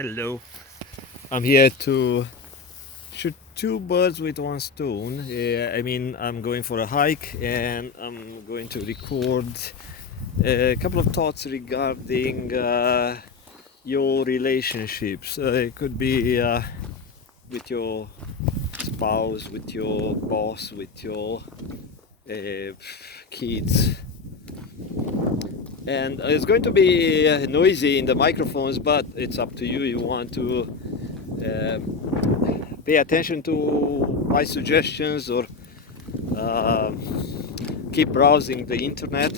Hello. I'm here to shoot two birds with one stone. I'm going for a hike and I'm going to record a couple of thoughts regarding your relationships. It could be with your spouse, with your boss, with your uh, kids. And it's going to be noisy in the microphones, but it's up to you. You want to pay attention to my suggestions or uh, keep browsing the internet.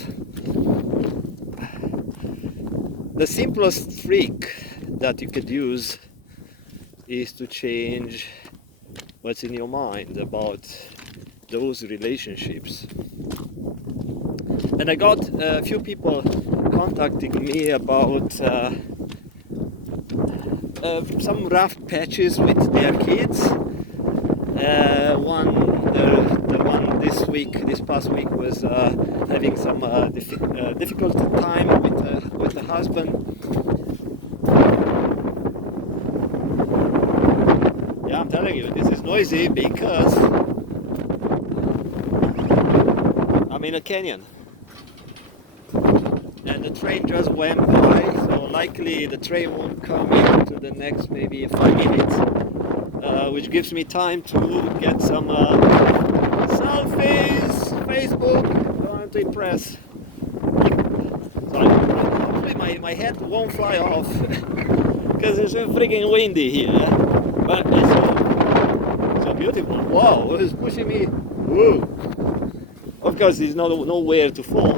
The simplest trick that you could use is to change what's in your mind about those relationships. And I got a few people contacting me about some rough patches with their kids. The one this past week was having some difficult time with the husband. Yeah, I'm telling you, this is noisy because I'm in a canyon. And the train just went by, so likely the train won't come into the next maybe 5 minutes, which gives me time to get some selfies, Facebook, don't have to impress. So hopefully my head won't fly off, because it's freaking windy here, but it's so beautiful. Wow, it's pushing me. Whoa. Of course, there's nowhere to fall.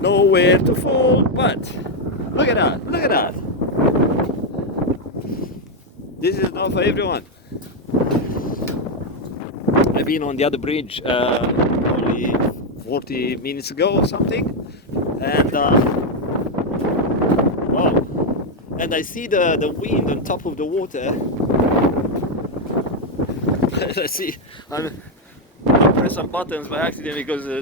Nowhere to fall, but look at that. This is not for everyone. I've been on the other bridge only 40 minutes ago or something, and wow, and I see the wind on top of the water. I see, I press some buttons by accident because the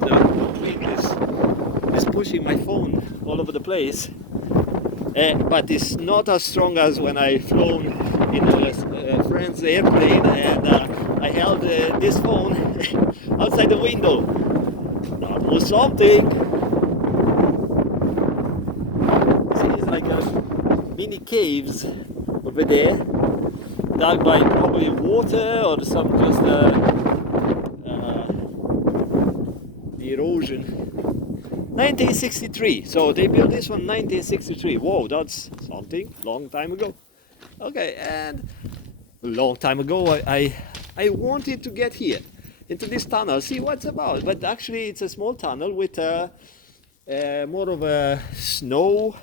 wind is pushing my phone all over the place, but it's not as strong as when I flown in a friend's airplane and I held this phone outside the window. That was something. See, it's like mini caves over there, dug by probably water or some just erosion. 1963, so they built this one 1963. Whoa, that's something, long time ago. Okay, and a long time ago I wanted to get here into this tunnel, see what's about, but actually it's a small tunnel with more of a snow.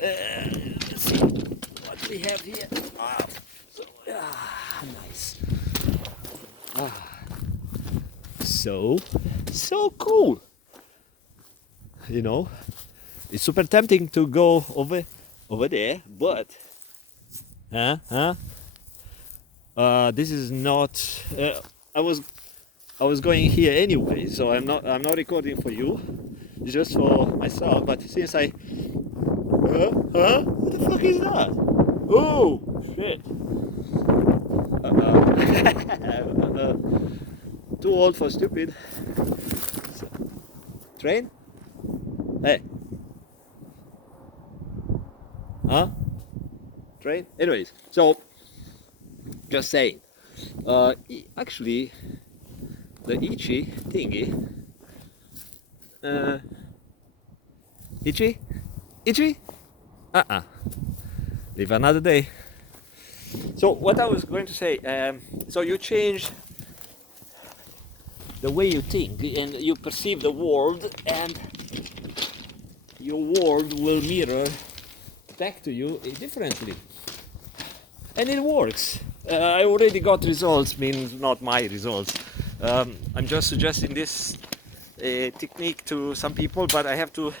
Let's see what we have here. Nice. So cool. You know, it's super tempting to go over there, but this is not. I was going here anyway, so I'm not recording for you, just for myself. But since I what the fuck is that? Oh shit! Too old for stupid. Train? Hey. Train? Anyways, so just saying. Actually, the itchy thingy. Itchy? Live another day. So what I was going to say. So you change the way you think and you perceive the world, and your world will mirror back to you differently, and it works. I already got results, means not my results. I'm just suggesting this technique to some people, but I have to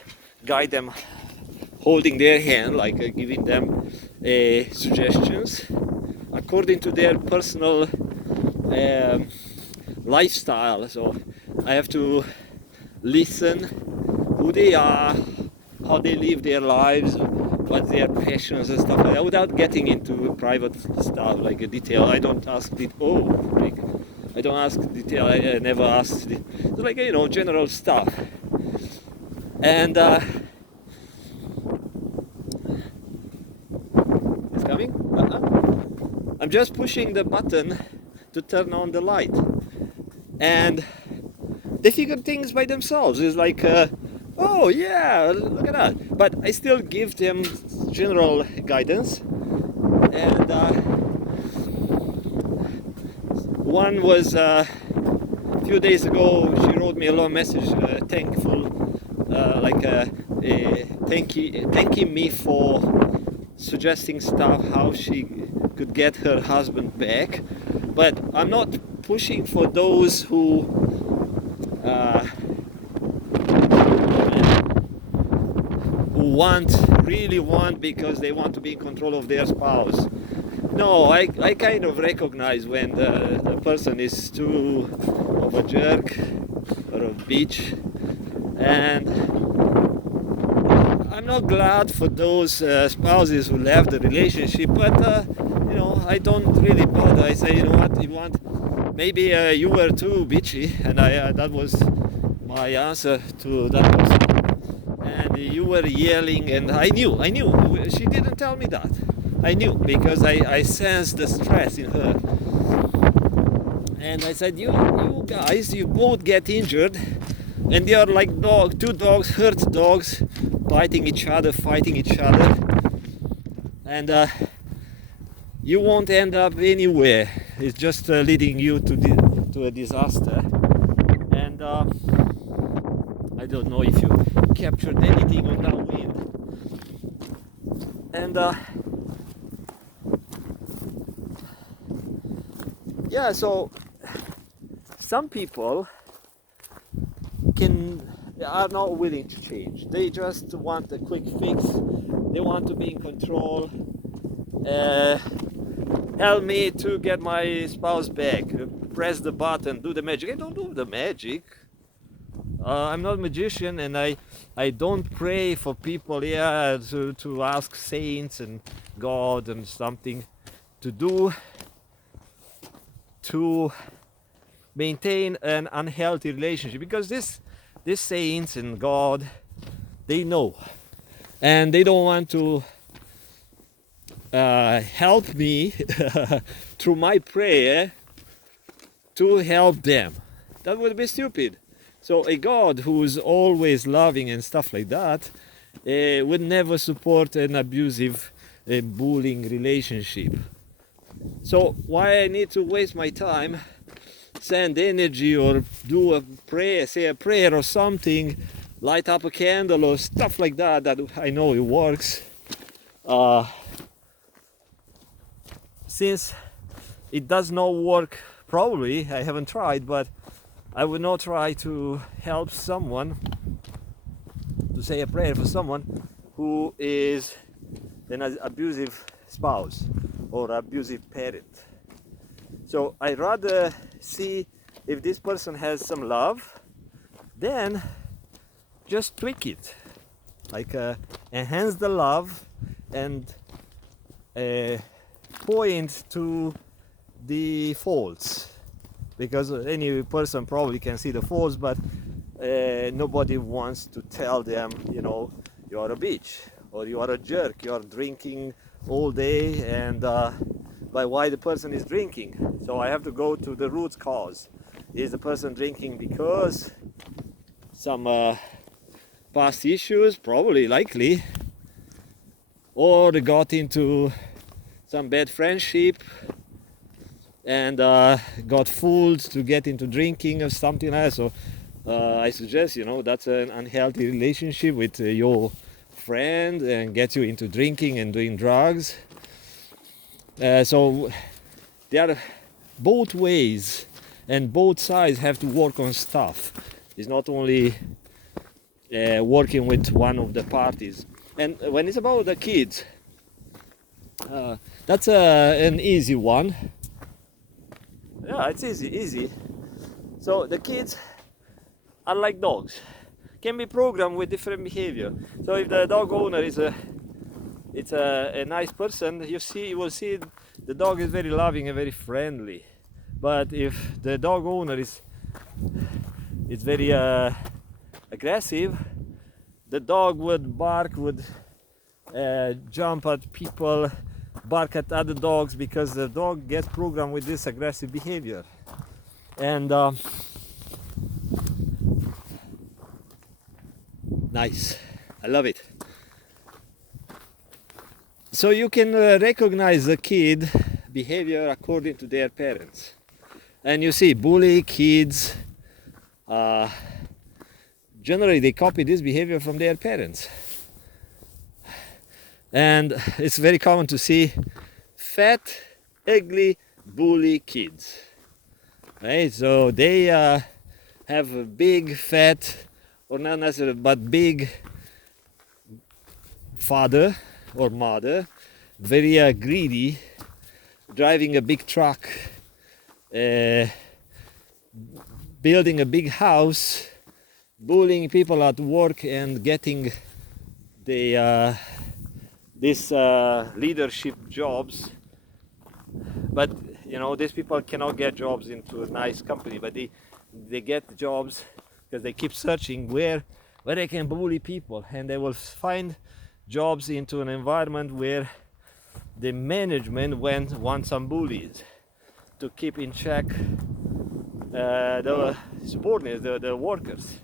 guide them, holding their hand, like giving them suggestions according to their personal lifestyle. So I have to listen who they are, how they live their lives, what their passions and stuff like that, without getting into private stuff like a detail. I don't ask I don't ask detail. I never ask. It's like, you know, general stuff. And it's coming. I'm just pushing the button to turn on the light, and they figure things by themselves. It's like, oh yeah, look at that. But I still give them general guidance. And one was a few days ago. She wrote me a long message, thankful, thanking me for suggesting stuff how she could get her husband back. But I'm not pushing for those who really want because they want to be in control of their spouse. No, I kind of recognize when a person is too of a jerk or a bitch, and I'm not glad for those spouses who left the relationship, but you know, I don't really bother. I say, you know what, you want, maybe you were too bitchy, and that was my answer to that person. And you were yelling, and I knew. She didn't tell me that. I knew because I sensed the stress in her. And I said, you guys, you both get injured, and they are like two dogs, hurt dogs, biting each other, fighting each other, and you won't end up anywhere. It's just leading you to a disaster. And I don't know if you captured anything on that wind. And yeah, so some people are not willing to change. They just want a quick fix. They want to be in control. Help me to get my spouse back. Press the button, do the magic. I don't do the magic. I'm not a magician, and I don't pray for people to ask saints and God and something to do to maintain an unhealthy relationship, because these saints and God, they know, and they don't want to help me through my prayer to help them. That would be stupid. So a God who's always loving and stuff like that would never support an abusive, bullying relationship. So why I need to waste my time, send energy, or do a prayer, say a prayer or something, light up a candle or stuff like that I know it works. Since it does not work, probably, I haven't tried, but I would not try to help someone, to say a prayer for someone who is an abusive spouse or abusive parent. So I'd rather see if this person has some love, then just tweak it, like enhance the love and point to the faults, because any person probably can see the faults, but nobody wants to tell them, you know, you are a bitch or you are a jerk, you are drinking all day, and by why the person is drinking. So I have to go to the root cause. Is the person drinking because some past issues? Probably, likely, or they got into some bad friendship and got fooled to get into drinking or something like that. So I suggest, you know, that's an unhealthy relationship with your friend and get you into drinking and doing drugs. So there are both ways, and both sides have to work on stuff. It's not only working with one of the parties. And when it's about the kids, that's an easy one. Yeah, it's easy. So the kids are like dogs. can be programmed with different behavior. So if the dog owner is a nice person, you will see the dog is very loving and very friendly. But if the dog owner is very aggressive, the dog would bark, would jump at people, bark at other dogs, because the dog gets programmed with this aggressive behavior. And nice, I love it. So you can recognize the kid behavior according to their parents. And you see, bully kids, generally they copy this behavior from their parents. And it's very common to see fat, ugly, bully kids. Right? So they have a big, fat, or not necessarily, but big father or mother, very greedy, driving a big truck, building a big house, bullying people at work, and getting the these leadership jobs. But you know, these people cannot get jobs into a nice company, but they get jobs because they keep searching where they can bully people, and they will find jobs into an environment where the management wants some bullies to keep in check the subordinates, the workers.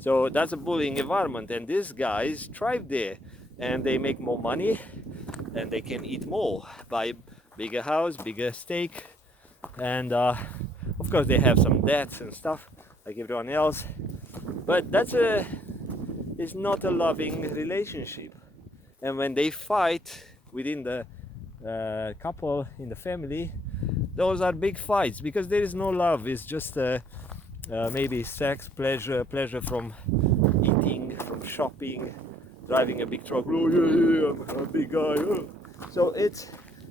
So that's a bullying environment, and these guys thrive there, and they make more money, and they can eat more, buy bigger house, bigger steak, and of course they have some debts and stuff like everyone else. But it's not a loving relationship. And when they fight within the couple in the family, those are big fights, because there is no love. It's just maybe sex, pleasure from eating, from shopping, driving a big truck. Oh yeah, I'm a big guy. Oh. So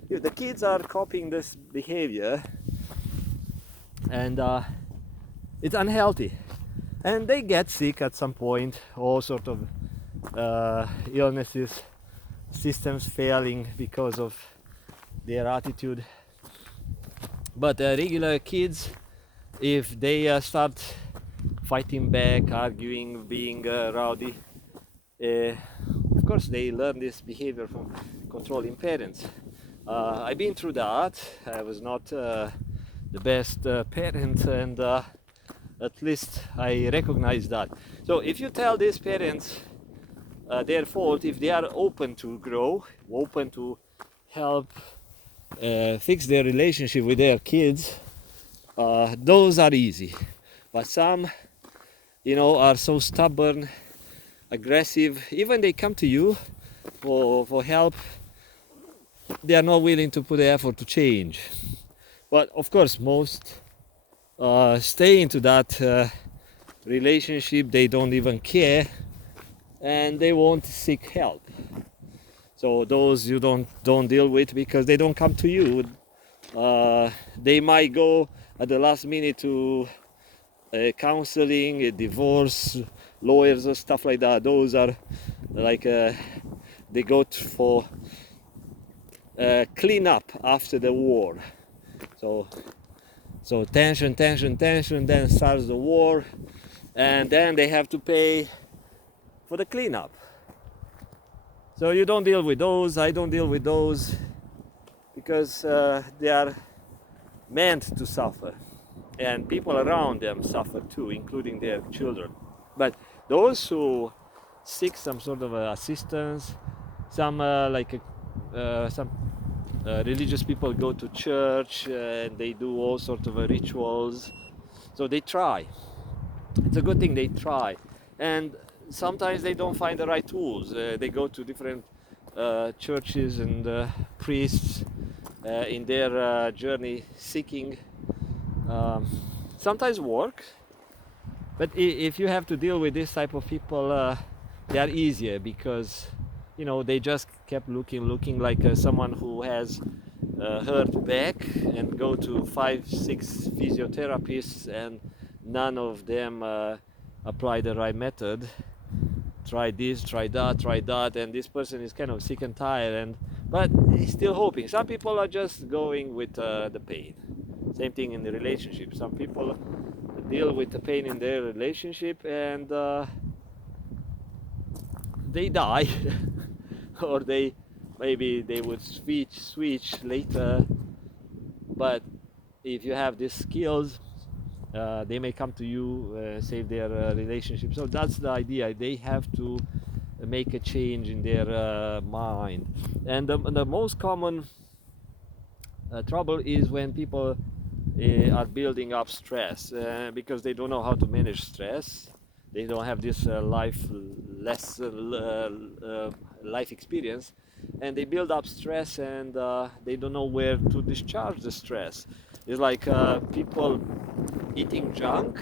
the kids are copying this behavior, and it's unhealthy, and they get sick at some point. All sort of illnesses, systems failing because of their attitude. But regular kids, if they start fighting back, arguing, being rowdy, of course they learn this behavior from controlling parents. I've been through that. I was not the best parent, and at least I recognize that. So if you tell these parents their fault, if they are open to grow, open to help fix their relationship with their kids, those are easy. But some, are so stubborn, aggressive. Even they come to you for help, they are not willing to put the effort to change. But of course, most stay into that relationship. They don't even care, and they won't seek help. So those you don't deal with, because they don't come to you. They might go at the last minute to counseling, divorce, lawyers, or stuff like that. Those are like they go for clean up after the war. So tension, then starts the war, and then they have to pay for the cleanup. So you don't deal with those. I don't deal with those, because they are meant to suffer, and people around them suffer too, including their children. But those who seek some sort of assistance, some religious people go to church, and they do all sorts of rituals. So they try. It's a good thing they try, and sometimes they don't find the right tools. They go to different churches and priests in their journey seeking. Sometimes work, but if you have to deal with this type of people, they are easier, because they just kept looking like someone who has hurt back, and go to 5-6 physiotherapists, and none of them are apply the right method, try this, try that, and this person is kind of sick and tired, but he's still hoping. Some people are just going with the pain. Same thing in the relationship. Some people deal with the pain in their relationship, and they die, or maybe they would switch later. But if you have these skills, they may come to you, save their relationship. So that's the idea. They have to make a change in their mind. And the most common trouble is when people are building up stress, because they don't know how to manage stress. They don't have this life experience, and they build up stress, and they don't know where to discharge the stress. It's like people eating junk.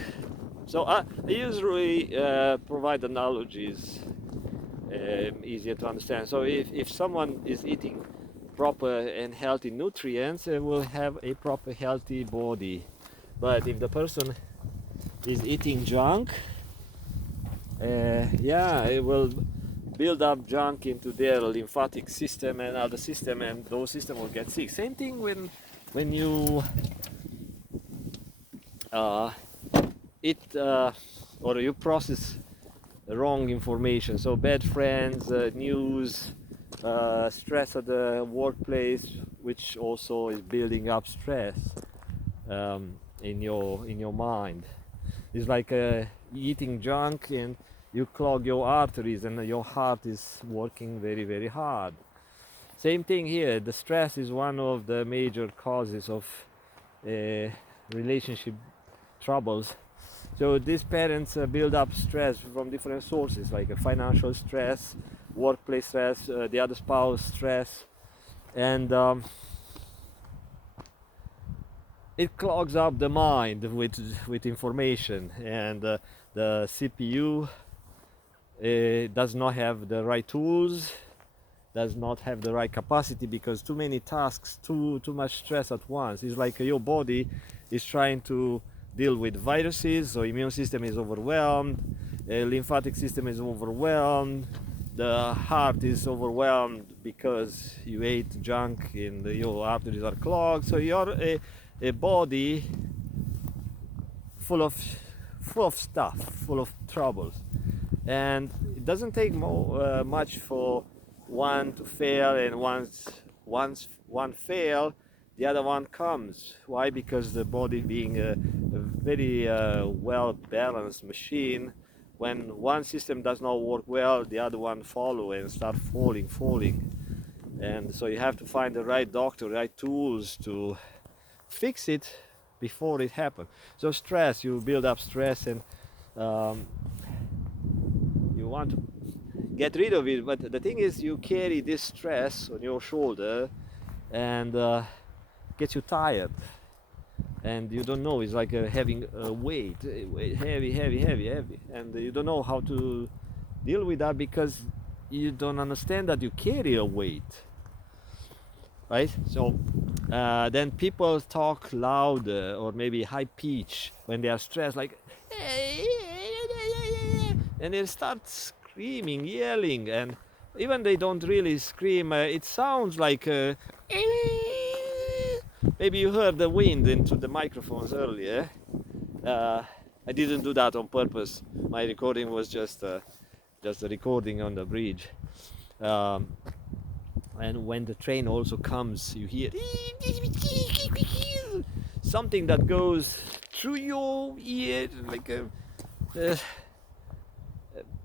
So I usually provide analogies, easier to understand. So if someone is eating proper and healthy nutrients, they will have a proper healthy body. But if the person is eating junk, yeah, it will build up junk into their lymphatic system and other system, and those systems will get sick. Same thing when you eat or you process wrong information. So bad friends, news, stress at the workplace, which also is building up stress in your mind. It's like eating junk, and you clog your arteries, and your heart is working very, very hard. Same thing here. The stress is one of the major causes of relationship troubles. So these parents build up stress from different sources, like a financial stress, workplace stress, the other spouse stress, and it clogs up the mind with information, and the CPU does not have the right tools, does not have the right capacity, because too many tasks, too much stress at once. It's like your body is trying to deal with viruses, so immune system is overwhelmed, lymphatic system is overwhelmed, the heart is overwhelmed because you ate junk and your arteries are clogged. So you're a body full of stuff, full of troubles, and it doesn't take much for one to fail, and once one fail, the other one comes. Why? Because the body, being a very well balanced machine, when one system does not work well, the other one follow and start falling, and so you have to find the right doctor, right tools to fix it before it happens. So stress, you build up stress, and you want to get rid of it, but the thing is, you carry this stress on your shoulder, and gets you tired, and you don't know. It's like having a weight, heavy, and you don't know how to deal with that, because you don't understand that you carry a weight, right? So then people talk louder, or maybe high pitch when they are stressed, like, and they start screaming, yelling, and even they don't really scream, it sounds like maybe you heard the wind into the microphones earlier. I didn't do that on purpose. My recording was just a recording on the bridge. And when the train also comes, you hear something that goes through your ear, like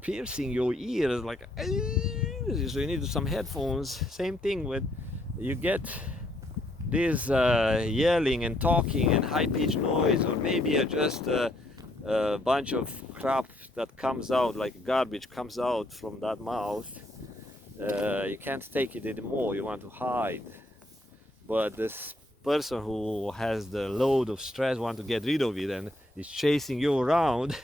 piercing your ears, like, so you need some headphones. Same thing when you get this yelling and talking and high-pitched noise, or maybe just a bunch of crap that comes out, like garbage comes out from that mouth. You can't take it anymore, you want to hide. But this person who has the load of stress wants to get rid of it, and is chasing you around.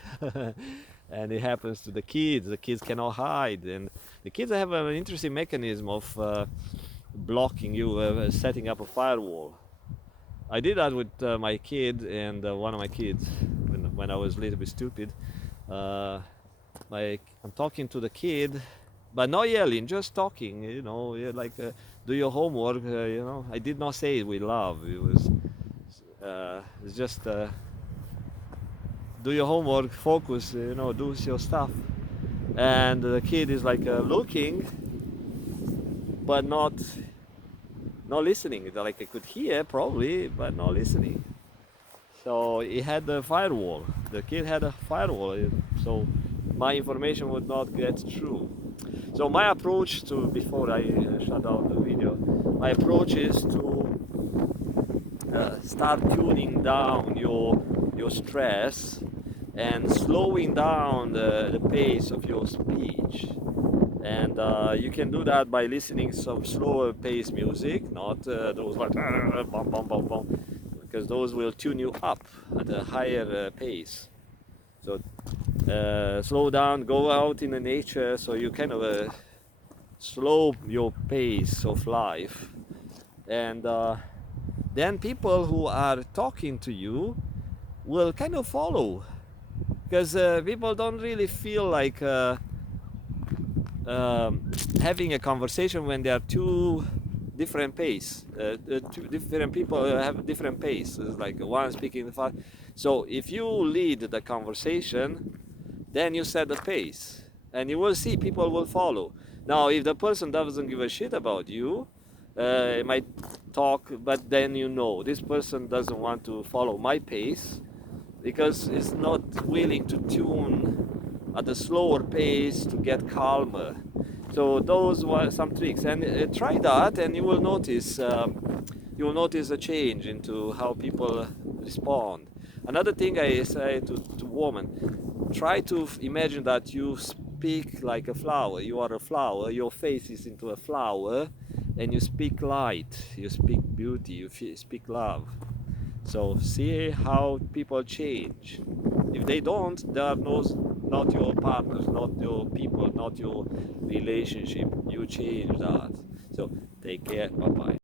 And it happens to the kids cannot hide, and the kids have an interesting mechanism of blocking you, setting up a firewall. I did that with my kid, and one of my kids, when I was a little bit stupid, uh, like I'm talking to the kid, but not yelling, just talking. Yeah, like do your homework. I did not say it with love. It's just do your homework, focus. Do your stuff. And the kid is like looking, but not listening. Like I could hear probably, but not listening. So he had the firewall. The kid had a firewall, so my information would not get through. So my approach to, before I shut down the video, my approach is to start tuning down your stress and slowing down the pace of your speech. And you can do that by listening some slower pace music, not those like bum bum bum bum, because those will tune you up at a higher pace. So slow down, go out in the nature, so you kind of slow your pace of life, and then people who are talking to you will kind of follow, because people don't really feel like having a conversation when there are two different pace. Two different people have different pace. It's like one speaking fast. So if you lead the conversation, then you set the pace, and you will see people will follow. Now, if the person doesn't give a shit about you, it might talk, but then this person doesn't want to follow my pace because it's not willing to tune at a slower pace to get calmer. So those were some tricks, and try that, and you will notice a change into how people respond. Another thing I say to women: try to imagine that you speak like a flower. You are a flower. Your face is into a flower, and you speak light. You speak beauty. You speak love. So see how people change. If they don't, they are not your partners, not your people, not your relationship. You change that. So take care. Bye bye.